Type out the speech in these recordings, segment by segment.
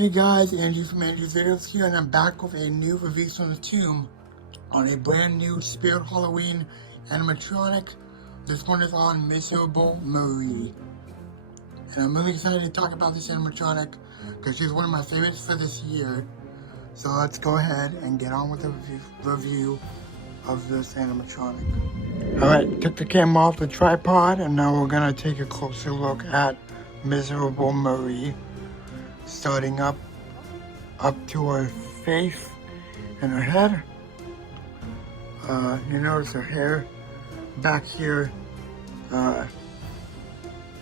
Hey guys, Andrew from Andrew's Videos here, and I'm back with a new review from the Tomb on a brand new Spirit Halloween animatronic. This one is on Miserable Marie. And I'm really excited to talk about this animatronic because she's one of my favorites for this year. So let's go ahead and get on with the review of this animatronic. Alright, took the camera off the tripod, and now we're going to take a closer look at Miserable Marie. Starting up to her face and her head. You notice her hair back here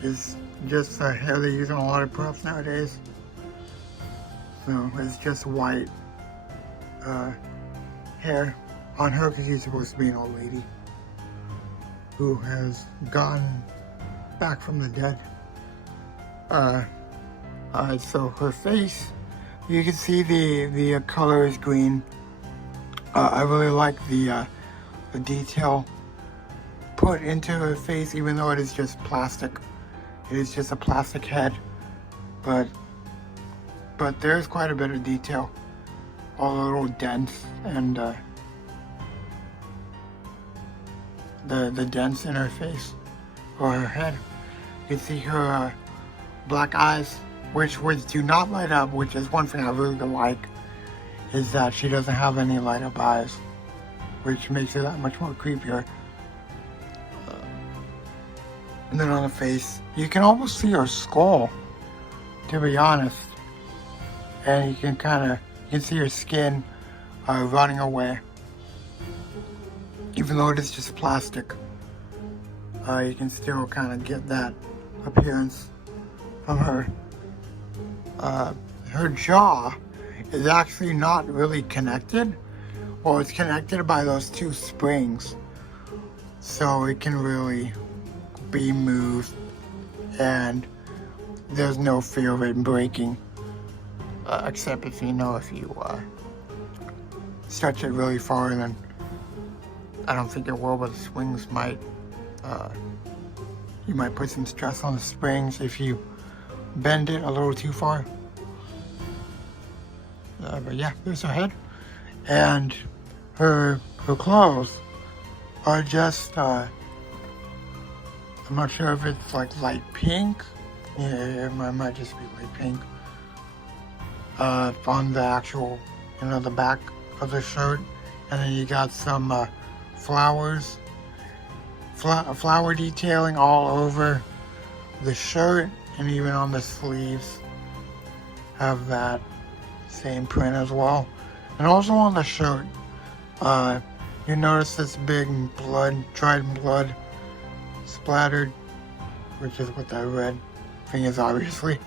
is just hair they use on a lot of props nowadays. So it's just white hair on her because she's supposed to be an old lady who has gone back from the dead. So her face, you can see the color is green. I really like the detail put into her face, even though it is just plastic. It is just a plastic head, but there's quite a bit of detail. All the little dents and the dents in her face or her head. You can see her black eyes, which do not light up, which is one thing I really like, is that she doesn't have any light up eyes, which makes it that much more creepier. And then on the face, you can almost see her skull, to be honest. And you can see her skin running away. Even though it is just plastic, you can still kind of get that appearance from her. Her jaw is actually not really connected. Well, it's connected by those two springs, so it can really be moved, and there's no fear of it breaking, except if you stretch it really far. Then I don't think it will, but the springs might. You might put some stress on the springs if you bend it a little too far. But yeah, there's her head, and her clothes are just I'm not sure if it's like light pink. Yeah, it might just be light pink. On the actual, the back of the shirt, and then you got some flowers, flower detailing all over the shirt. And even on the sleeves have that same print as well. And also on the shirt, you notice this big dried blood splattered, which is what that red thing is, obviously.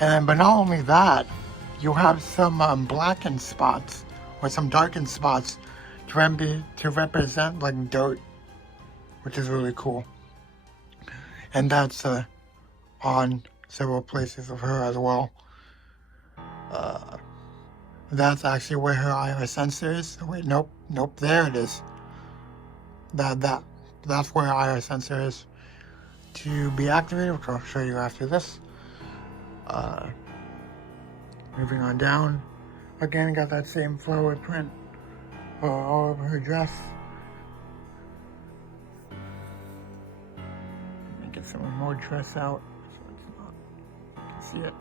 And but not only that, you have some blackened spots or some darkened spots to represent like dirt, which is really cool. And that's on several places of her as well. That's actually where her iris sensor is. Wait, nope, there it is. That's where her iris sensor is to be activated, which I'll show you after this. Moving on down, again got that same flower print all over her dress. Let me get some more dress out. See it.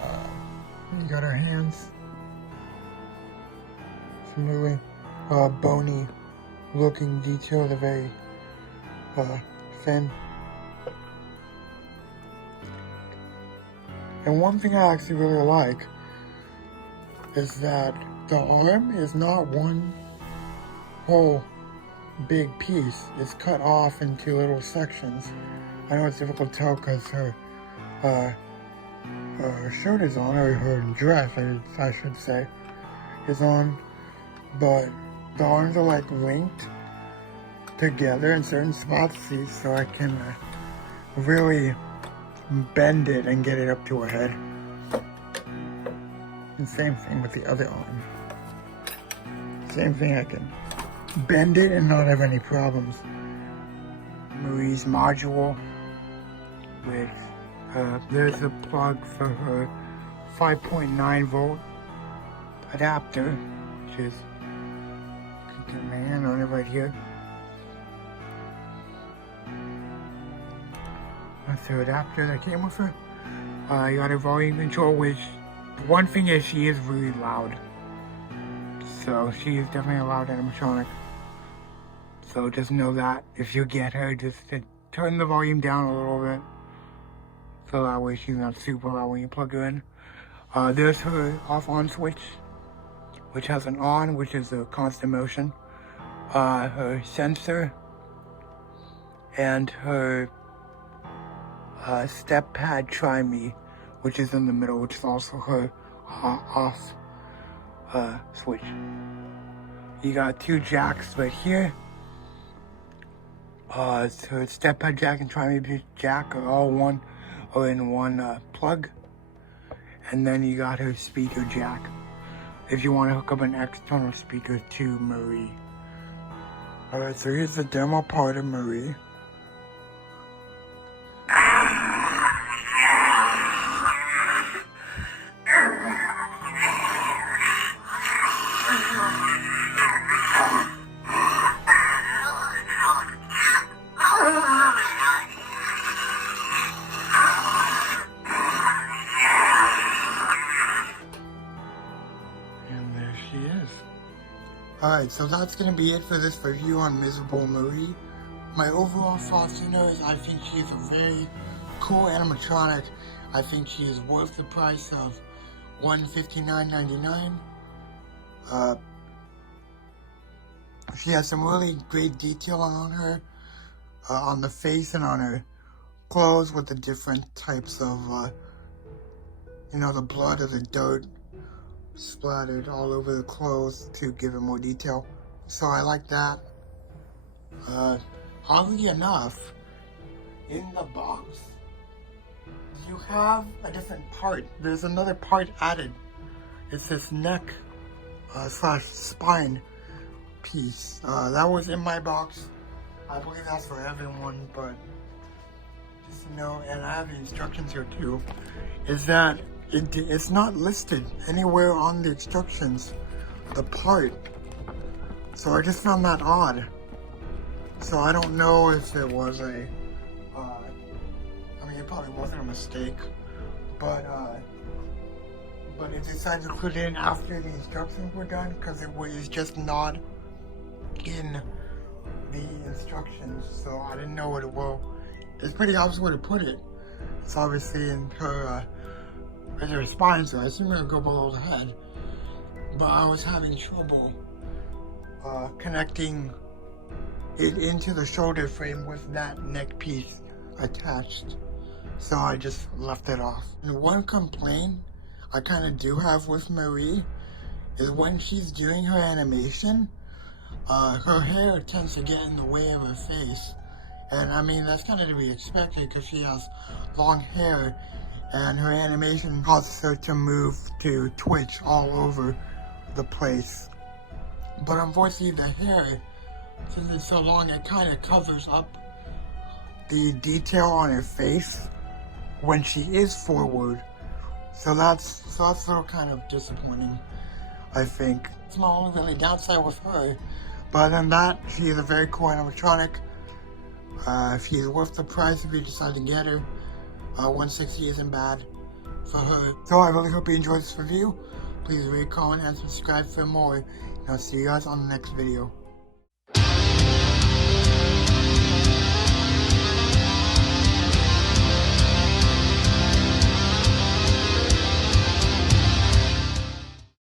You got her hands. Some really bony looking detail. They're very thin. And one thing I actually really like is that the arm is not one whole big piece. It's cut off into little sections. I know it's difficult to tell because her shirt is on, or her dress, I should say, is on, but the arms are like linked together in certain spots, see, so I can really bend it and get it up to her head. And same thing with the other arm. Same thing, I can bend it and not have any problems. Marie's module with There's a plug for her 5.9 volt adapter, which is, I can get my hand on it right here. That's her adapter that came with her. You got a volume control, which one thing is she is really loud. So she is definitely a loud animatronic. So just know that if you get her, just to turn the volume down a little bit. So that way she's not super loud when you plug her in. There's her off-on switch, which has an on, which is a constant motion. Her sensor, and her step pad Try Me, which is in the middle, which is also her off switch. You got two jacks right here. Her step pad jack and Try Me jack are all in one plug. And then you got her speaker jack, if you want to hook up an external speaker to Marie. Alright, so here's the demo part of Marie. Alright, so that's going to be it for this review on Miserable Marie. My overall thoughts on her is I think she is a very cool animatronic. I think she is worth the price of $159.99. She has some really great detailing on her, on the face and on her clothes with the different types of, the blood or the dirt splattered all over the clothes to give it more detail. So I like that. Oddly enough, in the box, you have a different part. There's another part added. It's this neck slash spine piece. That was in my box. I believe that's for everyone, but just to know, and I have the instructions here too, is that it's not listed anywhere on the instructions, the part. So I just found that odd. So I don't know if it was it probably wasn't a mistake, but it decided to put it in after the instructions were done because it was just not in the instructions. So I didn't know what it was. It's pretty obvious where to put it. It's obviously in her her spine, so I assume it'll go below the head. But I was having trouble connecting it into the shoulder frame with that neck piece attached. So I just left it off. And one complaint I kind of do have with Marie is when she's doing her animation, her hair tends to get in the way of her face. And I mean, that's kind of to be expected because she has long hair and her animation causes her to move, to twitch all over the place. But unfortunately the hair, since it's so long, it kind of covers up the detail on her face when she is forward. So that's a little kind of disappointing, I think. It's my only really downside with her. But other than that, she is a very cool animatronic. She's worth the price if you decide to get her. 160 isn't bad for her. So I really hope you enjoyed this review. Please rate, comment, and subscribe for more. And I'll see you guys on the next video.